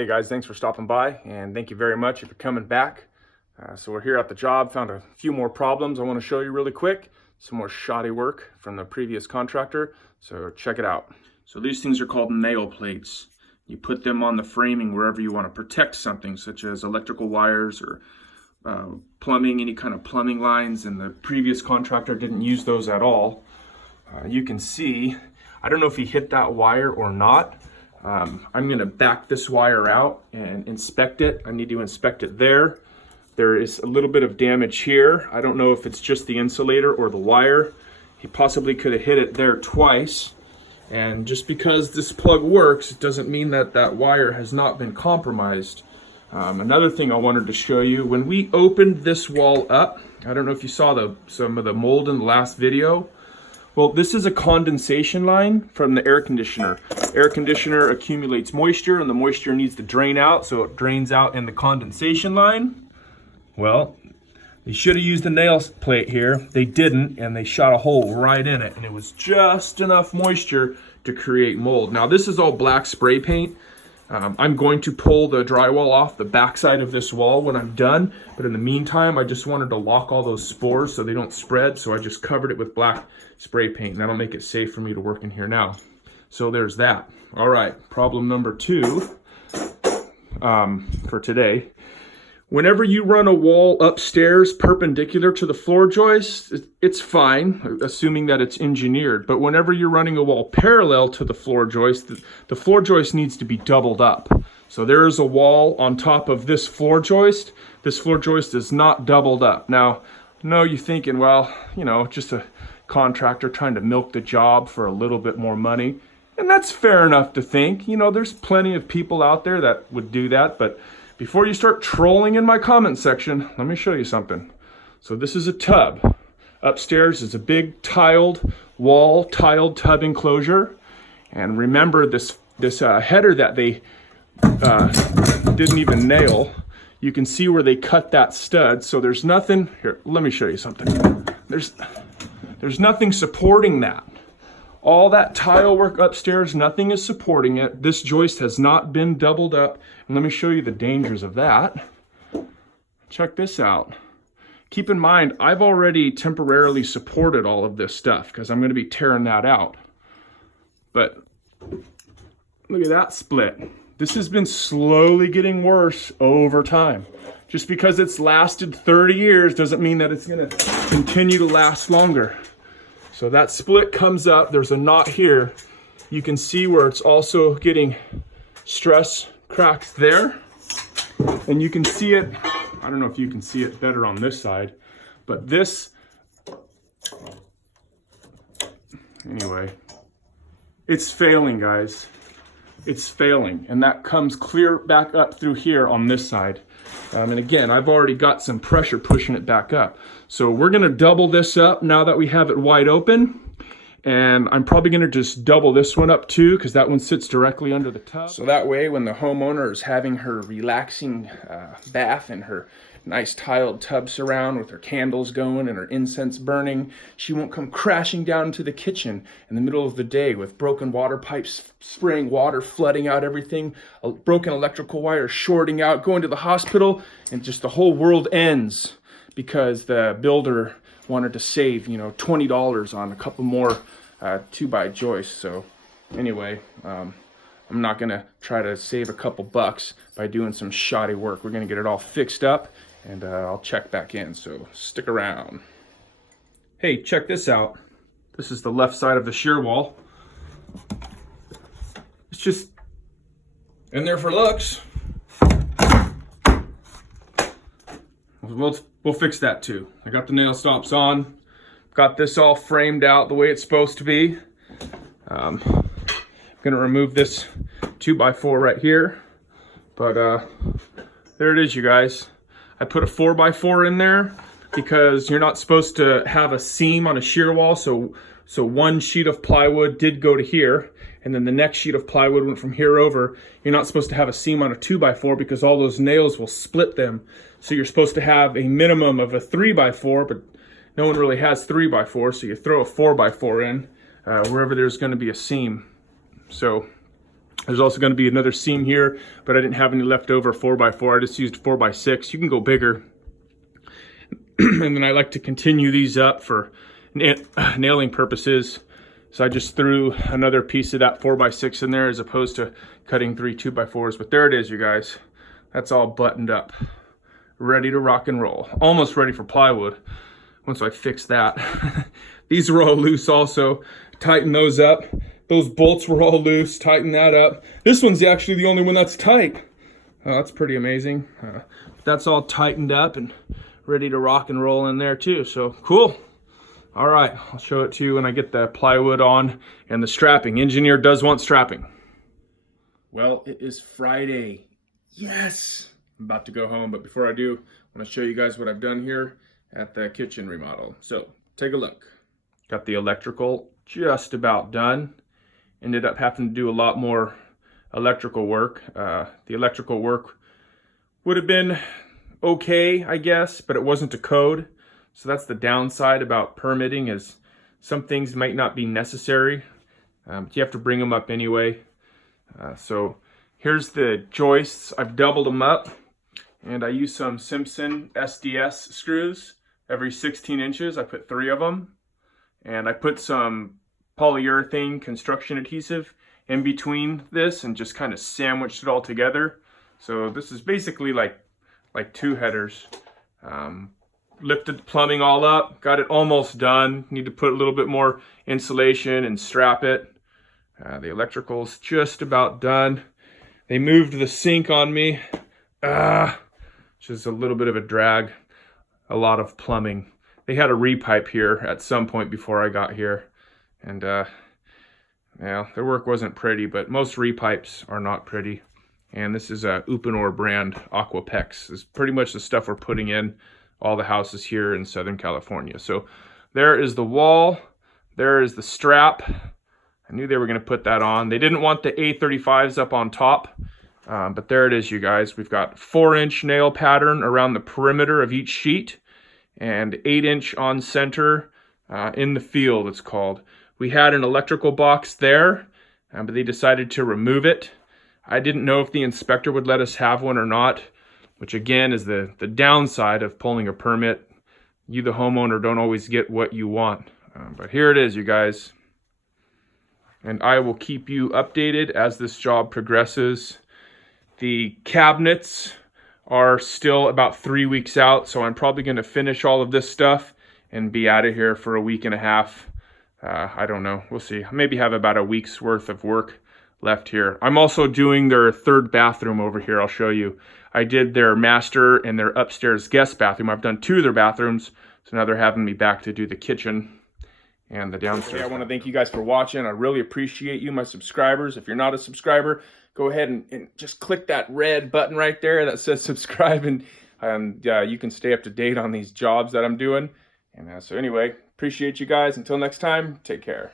Hey guys, thanks for stopping by, and thank you very much for coming back. So we're here at the job, found a few more problems I want to show you really quick. Some more shoddy work from the previous contractor, so check it out. So these things are called nail plates. You put them on the framing wherever you want to protect something, such as electrical wires or plumbing, any kind of plumbing lines, and the previous contractor didn't use those at all. You can see, I don't know if he hit that wire or not. I'm going to back this wire out and inspect it. I need to inspect it there. There is a little bit of damage here. I don't know if it's just the insulator or the wire. He possibly could have hit it there twice. And just because this plug works, it doesn't mean that that wire has not been compromised. Another thing I wanted to show you, when we opened this wall up, I don't know if you saw some of the mold in the last video. Well, this is a condensation line from the air conditioner. Air conditioner accumulates moisture, and the moisture needs to drain out, so it drains out in the condensation line. Well, they should have used a nail plate here. They didn't, and they shot a hole right in it, and it was just enough moisture to create mold. Now, this is all black spray paint. I'm going to pull the drywall off the backside of this wall when I'm done, but in the meantime, I just wanted to lock all those spores so they don't spread, so I just covered it with black spray paint, and that'll make it safe for me to work in here now. So there's that. All right, problem number 2 for today. Whenever you run a wall upstairs perpendicular to the floor joist, it's fine, assuming that it's engineered. But whenever you're running a wall parallel to the floor joist, the floor joist needs to be doubled up. So there is a wall on top of this floor joist. This floor joist is not doubled up. Now, I know you're thinking, well, you know, just a contractor trying to milk the job for a little bit more money. And that's fair enough to think. You know, there's plenty of people out there that would do that, but before you start trolling in my comment section, let me show you something. So this is a tub. Upstairs is a big tiled wall, tiled tub enclosure. And remember this header that they didn't even nail. You can see where they cut that stud. So there's nothing, here, let me show you something. There's nothing supporting that. All that tile work upstairs, nothing is supporting it. This joist has not been doubled up. And let me show you the dangers of that. Check this out. Keep in mind, I've already temporarily supported all of this stuff because I'm going to be tearing that out. But look at that split. This has been slowly getting worse over time. Just because it's lasted 30 years doesn't mean that it's going to continue to last longer. So that split comes up, there's a knot here. You can see where it's also getting stress cracks there. And you can see it, I don't know if you can see it better on this side, but this, anyway, it's failing, guys. It's failing, and that comes clear back up through here on this side. And again, I've already got some pressure pushing it back up. So we're gonna double this up now that we have it wide open. And I'm probably gonna just double this one up too, because that one sits directly under the tub. So that way, when the homeowner is having her relaxing bath in her nice tiled tub surround with her candles going and her incense burning, she won't come crashing down into the kitchen in the middle of the day with broken water pipes spraying water, flooding out everything, broken electrical wires shorting out, going to the hospital, and just the whole world ends because the builder wanted to save, you know, $20 on a couple more 2x joists. So anyway, I'm not gonna try to save a couple bucks by doing some shoddy work. We're gonna get it all fixed up, and I'll check back in, so stick around. Hey, check this out. This is the left side of the shear wall. It's just in there for looks. We'll fix that too. I got the nail stops on. Got this all framed out the way it's supposed to be. I'm gonna remove this 2x4 right here. But there it is, you guys. I put a 4x4 in there because you're not supposed to have a seam on a shear wall. So one sheet of plywood did go to here, and then the next sheet of plywood went from here over. You're not supposed to have a seam on a 2x4 because all those nails will split them. So you're supposed to have a minimum of a 3x4, but no one really has 3x4, so you throw a 4x4 in wherever there's going to be a seam. So There's also going to be another seam here, but I didn't have any leftover 4x4. I just used 4x6. You can go bigger. And then I like to continue these up for nailing purposes. So I just threw another piece of that 4x6 in there as opposed to cutting 3 2x4s. But there it is, you guys. That's all buttoned up, ready to rock and roll. Almost ready for plywood once I fix that. These were all loose also. Tighten those up. Those bolts were all loose. Tighten that up. This one's actually the only one that's tight. That's pretty amazing. That's all tightened up and ready to rock and roll in there too. So cool. All right, I'll show it to you when I get the plywood on and the strapping. Engineer does want strapping. Well, it is Friday. Yes! I'm about to go home, but before I do, I want to show you guys what I've done here at the kitchen remodel. So, take a look. Got the electrical just about done. Ended up having to do a lot more electrical work. The electrical work would have been okay, I guess, but it wasn't to code. So that's the downside about permitting, is some things might not be necessary, but you have to bring them up anyway. So here's the joists. I've doubled them up, and I use some Simpson SDS screws every 16 inches. I put 3 of them, and I put some polyurethane construction adhesive in between this and just kind of sandwiched it all together. So this is basically like 2 headers. Lifted the plumbing all up, got it almost done. Need to put a little bit more insulation and strap it. The electrical's just about done. They moved the sink on me. Just a little bit of a drag. A lot of plumbing. They had a repipe here at some point before I got here. And yeah, their work wasn't pretty, but most repipes are not pretty. And this is a Uponor brand Aquapex. It's pretty much the stuff we're putting in all the houses here in Southern California. So there is the wall. There is the strap. I knew they were going to put that on. They didn't want the A35s up on top, but there it is, you guys. We've got 4-inch nail pattern around the perimeter of each sheet and 8-inch on center in the field, it's called. We had an electrical box there, but they decided to remove it. I didn't know if the inspector would let us have one or not, which again is the downside of pulling a permit. You, the homeowner, don't always get what you want. But here it is, you guys. And I will keep you updated as this job progresses. The cabinets are still about 3 weeks out, so I'm probably going to finish all of this stuff and be out of here for a week and a half. I don't know. We'll see. Maybe have about a week's worth of work left here. I'm also doing their 3rd bathroom over here. I'll show you. I did their master and their upstairs guest bathroom. I've done 2 of their bathrooms, so now they're having me back to do the kitchen and the downstairs. I want to thank you guys for watching. I really appreciate you, my subscribers. If you're not a subscriber, go ahead and just click that red button right there that says subscribe, and you can stay up to date on these jobs that I'm doing. And so anyway, appreciate you guys. Until next time, take care.